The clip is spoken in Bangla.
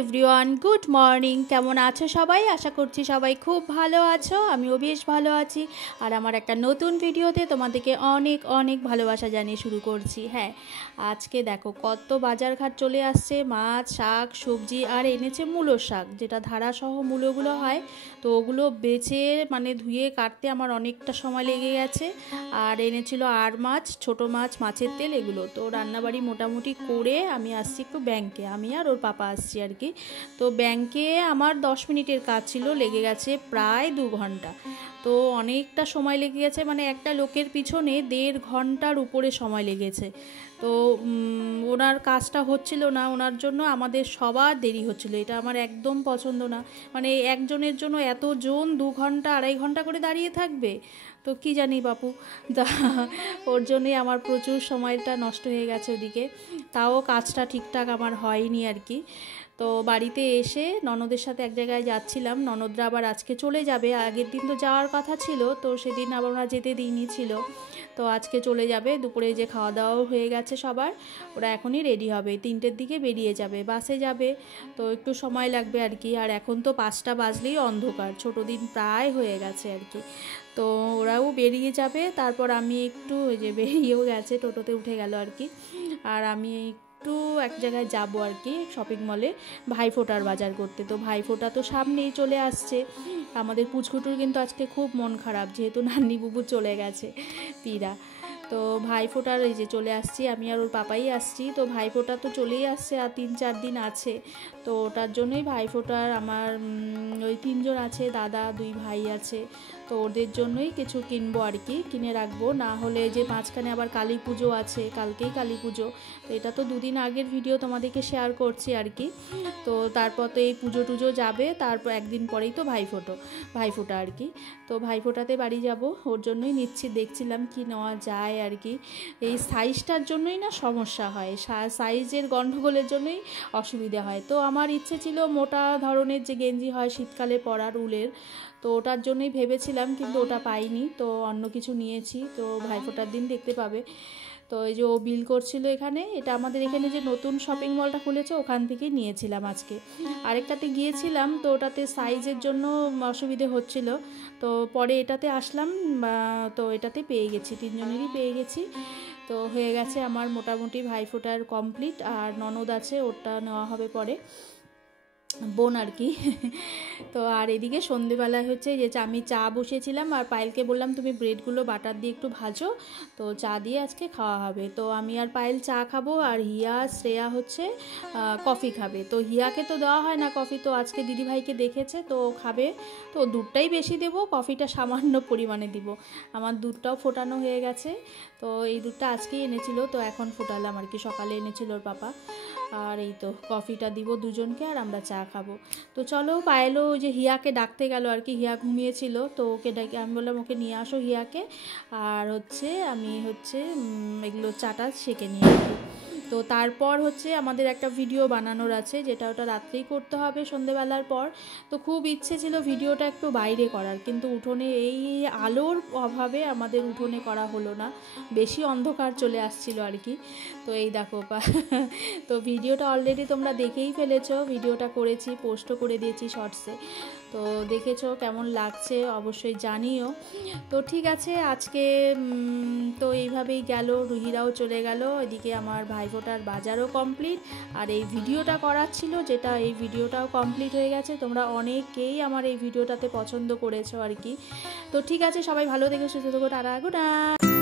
Everyone, good morning. কেমন আছো সবাই? আশা করছি সবাই খুব ভালো আছো। আমিও বেশ ভালো আছি। আর আমার একটা নতুন ভিডিওতে তোমাদেরকে অনেক অনেক ভালোবাসা জানিয়ে শুরু করছি। হ্যাঁ, আজকে দেখো কত বাজারঘাট চলে আসছে, মাছ, শাক, সবজি, আর এনেছে মূলো শাক, যেটা ধারাসহ মূলোগুলো হয়। তো ওগুলো বেছে মানে ধুয়ে কাটতে আমার অনেকটা সময় লেগে গেছে। আর এনেছিল আর মাছ, ছোট মাছ, মাছের তেল, এগুলো। তো রান্নাবাড়ি মোটামুটি করে আমি আসছি একটু ব্যাংকে, আমি আর ওর পাপা আসছি আর কি। তো ব্যাংকে আমার 10 মিনিটের কাজ ছিল, লেগে গেছে প্রায় 2 ঘন্টা। তো অনেকটা সময় লেগে গেছে, মানে একটা লোকের পিছনে 1.5 ঘন্টার উপরে সময় লেগেছে। তো ওনার কাজটা হচ্ছিল না, ওনার জন্য আমাদের সবার দেরি হচ্ছিল। এটা আমার একদম পছন্দ না, মানে একজনের জন্য এতজন 2 ঘন্টা 2.5 ঘন্টা করে দাঁড়িয়ে থাকবে। তো কি জানি বাপু, ওর জন্যই আমার প্রচুর সময়টা নষ্ট হয়ে গেছে ওদিকে। তাও কাজটা ঠিকঠাক আমার হয়নি আর কি। তো বাড়িতে এসে ননদের সাথে এক জায়গায় যাচ্ছিলাম, ননদরা আবার আজকে চলে যাবে। আগের দিন তো যাওয়ার কথা ছিল, তো সেদিন আবার ওরা যেতে দিইনি ছিল। তো আজকে চলে যাবে। দুপুরে যে খাওয়া দাওয়াও হয়ে গেছে সবার, ওরা এখনই রেডি হবে, 3টের দিকে বেরিয়ে যাবে, বাসে যাবে। তো একটু সময় লাগবে আর কি। আর এখন তো 5টা বাজলেই অন্ধকার, ছোটো দিন প্রায় হয়ে গেছে আর কি। তো ওরাও বেরিয়ে যাবে, তারপর আমি একটু ওই যে বেরিয়েও গেছে, টোটোতে উঠে গেল আর কি। আর আমি একটু এক জায়গায় যাব আর কি, শপিং মলে, ভাইফোঁটার বাজার করতে। তো ভাইফোঁটা তো সামনেই চলে আসছে। আমাদের পুচকুটুর কিন্তু আজকে খুব মন খারাপ, যেহেতু নান্নি বুবু চলে গেছে পীরা। তো ভাইফোঁটার এই যে চলে আসছি, আমি আর ওর পাপাই আসছি। তো ভাইফোঁটা তো চলেই আসছে, আর 3-4 দিন আছে। তো ওটার জন্যই ভাইফোঁটার আমার ওই 3 জন আছে, দাদা 2 ভাই আছে। তো ওদের জন্যই কিছু কিনবো আর কি, কিনে রাখবো। না হলে যে মাঝখানে আবার কালী পুজো আছে, কালকেই কালী পুজো। তো এটা তো 2 দিন আগের ভিডিও তোমাদেরকে শেয়ার করছি আর কি। তো তারপর তো এই পুজো টুজো যাবে, তারপর একদিন পরেই তো ভাইফোঁটা আর কি। তো ভাইফোঁটাতে বাড়ি যাব, ওর জন্যই নিচ্ছি, দেখছিলাম কি নেওয়া যায় আর কি। এই সাইজটার জন্যই না সমস্যা হয়, সাইজের গন্ডগোলের জন্যই অসুবিধা হয়। তো আমার ইচ্ছে ছিল মোটা ধরনের যে গেঞ্জি হয় শীতকালে পরার, উলের। তো ওটার জন্যই ভেবেছিলাম, কিন্তু ওটা পাইনি, তো অন্য কিছু নিয়েছি। তো ভাইফোঁটার দিন দেখতে পাবে। তো এই যে ও বিল করছিল এখানে, এটা আমাদের এখানে যে নতুন শপিং মলটা খুলেছে, ওখান থেকেই নিয়েছিলাম আজকে। আরেকটাতে গিয়েছিলাম, তো ওটাতে সাইজের জন্য অসুবিধে হচ্ছিল। তো পরে এটাতে আসলাম, তো এটাতে পেয়ে গেছি, 3 জনেরই পেয়ে গেছি। তো হয়ে গেছে আমার মোটামুটি ভাইফোঁটার কমপ্লিট। আর ননদ আছে, ওটা নেওয়া হবে পরে, বোন আর কি। তো আর এদিকে সন্ধেবেলায় হচ্ছে যে আমি চা বসিয়েছিলাম, আর পায়েলকে বললাম তুমি ব্রেডগুলো বাটার দিয়ে একটু ভাজো, তো চা দিয়ে আজকে খাওয়া হবে। তো আমি আর পায়েল চা খাবো, আর হিয়া শ্রেয়া হচ্ছে কফি খাবে। তো হিয়াকে তো দেওয়া হয় না কফি, তো আজকে দিদিভাইকে দেখেছে তো খাবে। তো দুধটাই বেশি দেবো, কফিটা সামান্য পরিমাণে দিব। আমার দুধটাও ফোটানো হয়ে গেছে। তো এই দুধটা আজকেই এনেছিল, তো এখন ফোটালাম আর কি, সকালে এনেছিল ওর পাপা। আর এই তো কফিটা দিব দুজনকে, আর আমরা চা খাবো। তো চলো, পায়েলও ওই যে হিয়াকে ডাকতে গেল আর কি, হিয়া ঘুমিয়েছিল, তো ওকে ডাকে, আমি বললাম ওকে নিয়ে আসো হিয়াকে। আর হচ্ছে আমি হচ্ছে এগুলো চাটা সেঁকে নিয়ে আসি। তো তারপর হচ্ছে আমাদের একটা ভিডিও বানানোর আছে, যেটা ওটা রাত্রেই করতে হবে সন্ধেবেলার পর। তো খুব ইচ্ছে ছিল ভিডিওটা একটু বাইরে করার, কিন্তু উঠোনে এই আলোর অভাবে আমাদের উঠোনে করা হলো না, বেশি অন্ধকার চলে আসছিল আর কি। তো এই দেখো তো ভিডিওটা অলরেডি তোমরা দেখেই ফেলেছো, ভিডিওটা করেছি, পোস্টও করে দিয়েছি শর্টসে। তো দেখেছো কেমন লাগছে অবশ্যই জানিও। তো ঠিক আছে, আজকে তো এইভাবেই গেল, রুহিরাও চলে গেল, এদিকে আমার ভাইফোঁটার বাজারও কমপ্লিট, আর এই ভিডিওটা করার ছিল যেটা, এই ভিডিওটাও কমপ্লিট হয়ে গেছে। তোমরা অনেকেই আমার এই ভিডিওটাতে পছন্দ করেছো আর কি। তো ঠিক আছে, সবাই ভালো থেকো, সুস্থ থেকো, টাটা, গুড নাইট।